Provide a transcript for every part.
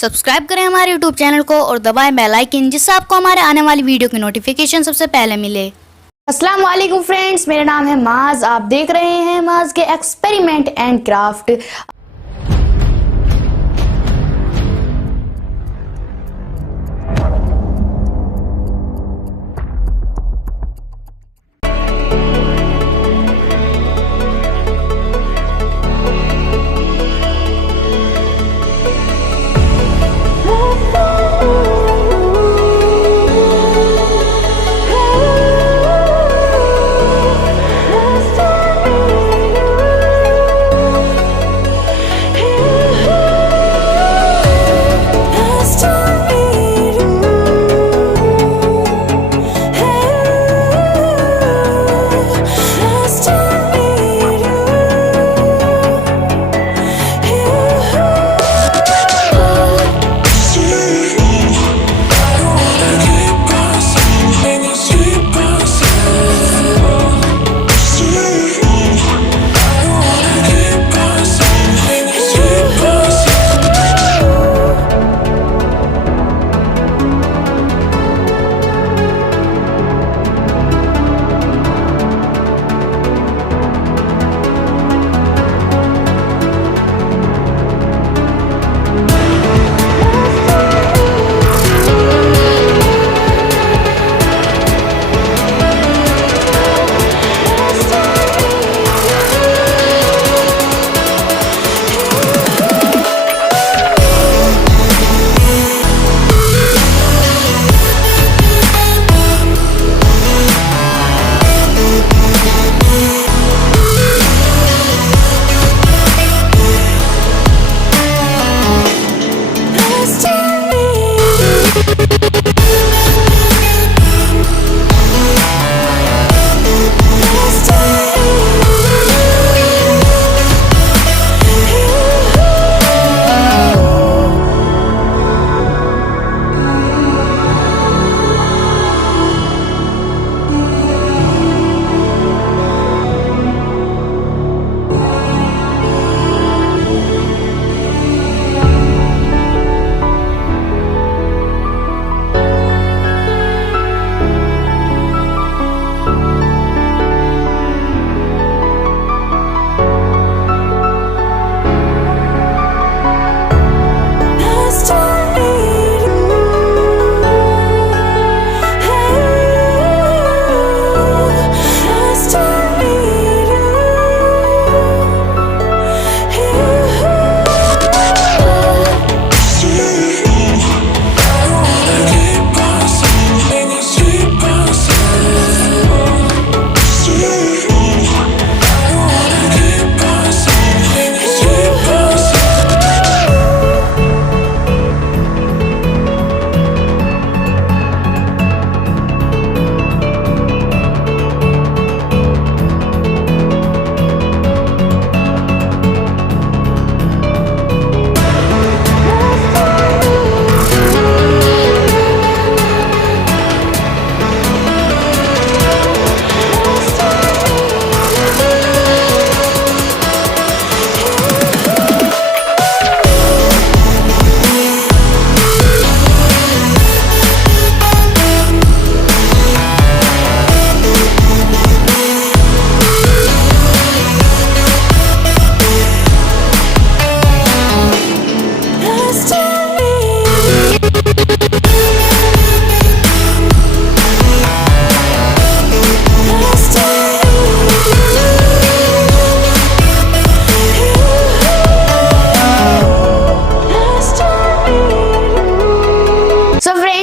सब्सक्राइब करें हमारे YouTube channel को और दबाएं बेल आइकन, जिससे आपको हमारे आने वाली वीडियो की नोटिफिकेशन सबसे पहले मिले। अस्सलाम वालेकुम फ्रेंड्स, मेरा नाम है माज। आप देख रहे हैं माज के एक्सपेरिमेंट एंड क्राफ्ट।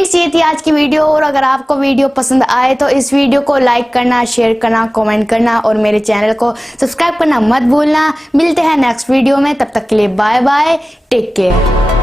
ये थी आज की वीडियो। और अगर आपको वीडियो पसंद आए तो इस वीडियो को लाइक करना, शेयर करना, कमेंट करना और मेरे चैनल को सब्सक्राइब करना मत भूलना। मिलते हैं नेक्स्ट वीडियो में, तब तक के लिए बाय बाय, टेक केयर।